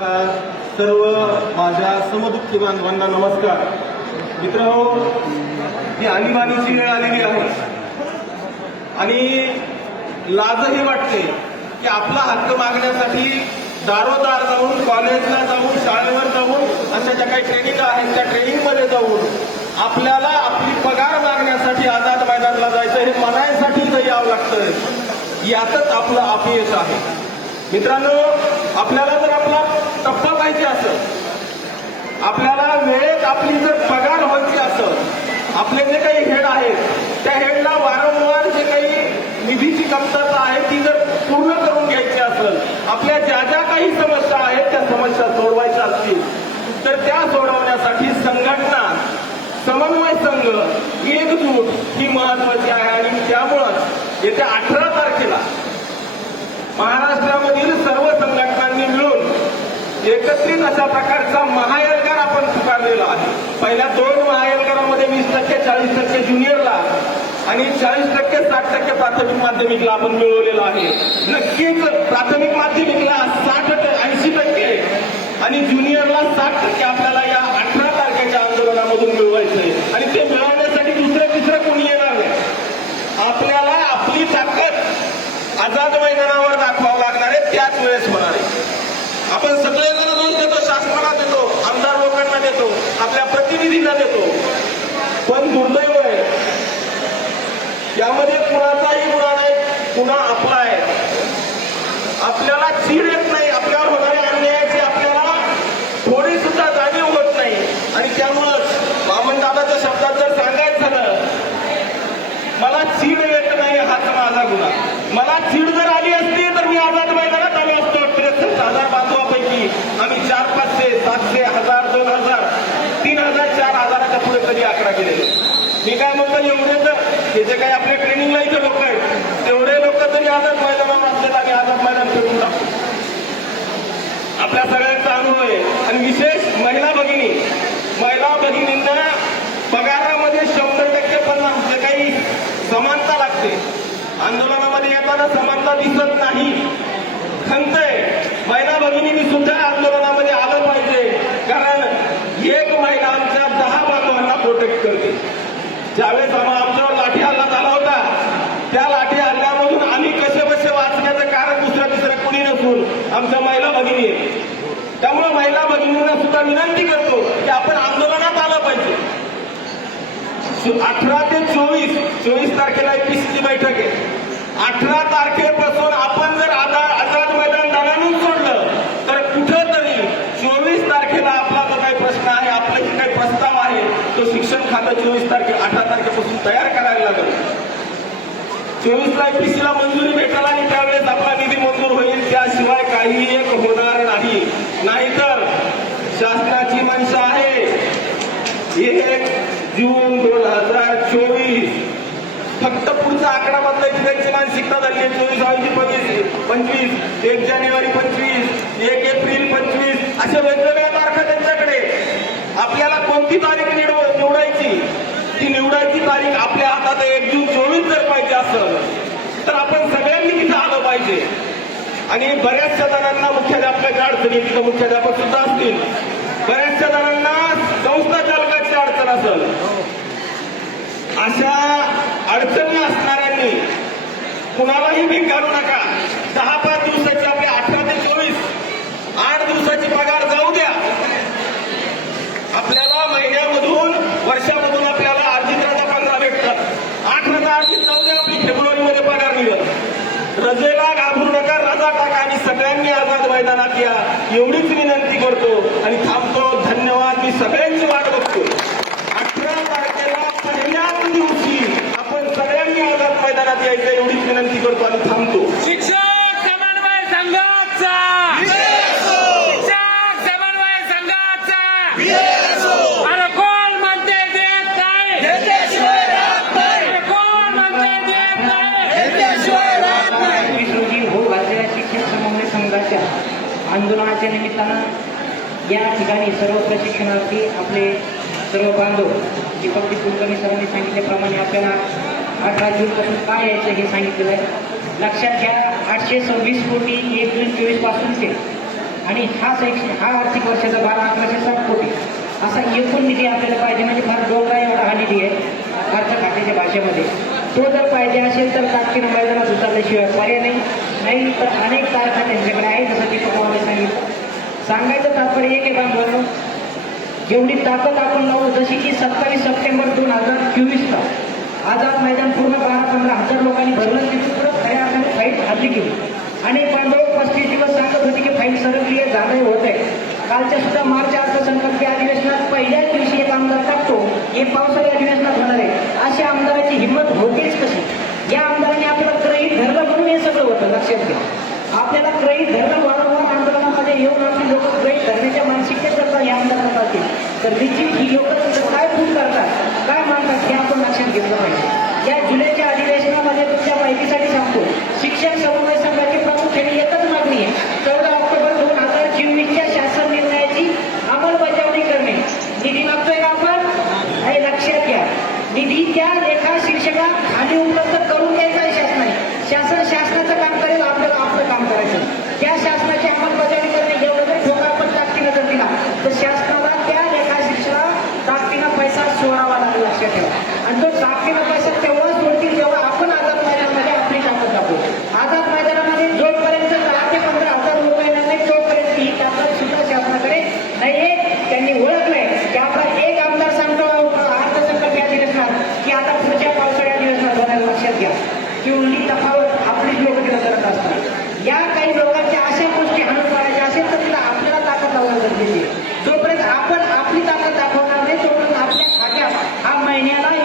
सर्व माझ्या समदुःखी बांधवांना नमस्कार. मित्र हो ही आणीबाणीची वेळ आलेली आहे. आणि लाजही वाटते की आपला हक्क मागण्यासाठी दारोदार जाऊन कॉलेजला जाऊन शाळेवर जाऊन अशा ज्या काही ट्रेनिंग आहेत त्या ट्रेनिंगमध्ये जाऊन आपल्याला आपली पगार मागण्यासाठी आझाद मैदानला जायचं हे मनायसाठी इथं यावं लागतं यातच आपलं अपयश आहे. मित्रांनो आपल्याला जर आपला टप्पा पाहिजे असेल आपल्याला वेळेत आपली जर पगार व्हायची असेल आपले जे काही हेड आहेत त्या हेडला वारंवार जे काही निधीची कमतरता आहे ती जर पूर्ण करून घ्यायची असेल आपल्या ज्या ज्या काही समस्या आहेत त्या समस्या सोडवायच्या असतील तर त्या सोडवण्यासाठी संघटना समन्वय संघ एकजूट ही महत्वाची आहे. आणि त्यामुळंच येत्या अठरा तारखेला महाराष्ट्र एकत्रित अशा प्रकारचा महायलगार आपण स्वीकारलेला आहे. पहिल्या दोन महायलगारामध्ये वीस टक्के चाळीस टक्के ज्युनियरला आणि चाळीस टक्के साठ टक्के प्राथमिक माध्यमिकला आपण मिळवलेला आहे. नक्कीच प्राथमिक माध्यमिकला साठ ऐंशी टक्के आणि ज्युनियरला साठ टक्के आपल्याला या अठरा तारखेच्या आंदोलनामधून मिळवायचंय. आणि ते मिळवण्यासाठी दुसरं तिसरं कोणी येणार नाही. आपल्याला आपली ताकद आझाद मैदानावर दाखवावं लागणार आहे त्याच वेळेस होणार आहे. आपण सगळेजण दोष देतो शासनाला देतो आमदार लोकांना देतो आपल्या प्रतिनिधींना देतो. पण दुर्दैव आहे यामध्ये कुणाचाही गुन्हा नाही कुणा आपला आहे. आपल्याला चीड येत नाही आपल्यावर होणाऱ्या अन्यायाची आपल्याला थोडी सुद्धा जाणीव होत नाही आणि त्यामुळंच वामनदादाच्या शब्दात जर सांगायचं झालं मला चीड येत नाही हाच माझा गुन्हा मला चीड जर आली असती तर मी आझाद मैदानात आलो असतो त्रेसष्ट हजार बांधवापैकी आम्ही चार पाचशे सातशे हजार दोन हजार तीन हजार चार हजाराच्या पुढे कधी आकडा गेलेले मी काय म्हणतो एवढे तर हे जे काही आपल्या ट्रेनिंगला इथे लोक आहेत. तेवढे लोक तरी आझाद मैदानावर असतात तर आम्ही आझाद मैदान करून टाकू आपल्या सगळ्यांचा अनुभव आहे. आणि विशेष महिला भगिनी महिला भगिनींना पगारामध्ये शंभर टक्के पन्नास जे काही समानता लागते. आंदोलनामध्ये येताना समानता दिसत नाही. खंत आहे. महिला भगिनींनी सुद्धा आंदोलनामध्ये आलं पाहिजे. कारण एक महिला आमच्या दहा बांधवांना प्रोटेक्ट करते. ज्यावेळेस आम्हा आमच्यावर लाठी हल्ला झाला होता त्या लाठी हल्ल्यामधून आम्ही कसे बसे वाचण्याचं कारण दुसऱ्या तिसऱ्या कुणी नसून आमच्या महिला भगिनी आहेत त्यामुळे महिला भगिनींना सुद्धा विनंती करतो की आपण आंदोलनात आलं पाहिजे. अठरा ते चोवीस चोवीस तारखेला एक एकवीसची बैठक आहे. अठरा तारखेपासून आपण जर आझाद आझाद मैदान दणाणून सोडलं तर कुठंतरी चोवीस तारखेला आपला जो काही प्रश्न आहे आपला जे काही प्रस्ताव आहे तो शिक्षण खातं चोवीस तारखे अठरा तारखेपासून तयार करायला लागेल. चोवीसला एकवीसला मंजुरी भेटेल आणि त्यावेळेस आपला निधी मंजूर होईल. त्याशिवाय काही एक होणार नाही. नाहीतर शासनाची मनशा आहे एक जून दोन हजार चोवीस. फक्त पुढचा आकडा बदलायची त्यांची मानसिकता झाली आहे चोवीस ऐंशी पंचवीस पंचवीस एक जानेवारी पंचवीस एक एप्रिल पंचवीस अशा वेगवेगळ्या तारखा त्यांच्याकडे. आपल्याला कोणती तारीख निवड निवडायची? ती निवडायची तारीख आपल्या हातात एक जून चोवीस जर पाहिजे असेल तर आपण सगळ्यांनी तिथं आलं पाहिजे. आणि बऱ्याचशा जणांना मुख्याध्यापकाच्या अडचणी तिथं मुख्याध्यापक सुद्धा असतील. बऱ्याचशा जणांना संस्था चालू असेल. अशा अडचणी असणाऱ्यांनी कुणालाही भीक घालू नका. दहा पाच दिवसाची आपली अठरा ते चोवीस आठ दिवसाची पगार जाऊ द्या. आपल्याला महिन्यामधून वर्षामधून आपल्याला अर्जित रजा पंधरा भेटतात. आठ रजा अर्जित जाऊ द्या आपली फेब्रुवारीमध्ये पगार मिळत रजेला घाबरू नका रजा टाका आणि सगळ्यांनी आझाद मैदानात या. एवढीच विनंती आंदोलनाच्या निमित्तानं या ठिकाणी सर्व प्रशिक्षणार्थी आपले सर्व बांधव दीपक कुलकर्णी सरांनी सांगितल्याप्रमाणे आपल्याला अठरा जूनपासून काय यायचं हे सांगितलेलं आहे. लक्षात घ्या आठशे सव्वीस कोटी एक जून चोवीस पासूनचे आणि हा शैक्षणिक हा आर्थिक वर्षाचा बारा अकराशे सात कोटी. असा एकूण निधी आपल्याला पाहिजे म्हणजे फार डोंगरा एवढा हा निधी आहे अर्थ खात्याच्या भाषेमध्ये. तो जर पाहिजे असेल तर ताकदीनं मैदानात उतरल्याशिवाय पर्याय नाही. नाही तर अनेक तारखा त्यांच्याकडे आहे जसं दीपक पवारांनी सांगितलं. सांगायचं तात्पर्य एक आहे बांधवांनो एवढी ताकद आपण लावू जशी की सत्तावीस सप्टेंबर दोन हजार चोवीसला आझाद मैदान पूर्ण बारा पंधरा हजार लोकांनी भरलं तिथून पुढं खऱ्या अर्थाने फाईट हल्ली गेली. आणि बांधव पस्तीस दिवस सांगत होते की फाईट सरकली आहे झालंही होत आहे. कालच्या सुद्धा मार्च अर्थसंकल्पीय अधिवेशनात पहिल्याच दिवशी एक आमदार टाकतो. हे पावसाळी अधिवेशनात होणार आहे अशा आमदाराची हिंमत होतेच कशी या आमदाराने आपल्याला ग्रहित धरलं म्हणून हे सगळं होतं लक्षात घ्या. आपल्याला ग्रही धरणं वारंवार आंदोलनामध्ये येऊन आपली लोक ग्रही धरण्याच्या मानसिकतेकरता या आंदोलनात असतील तर निश्चित ही लोक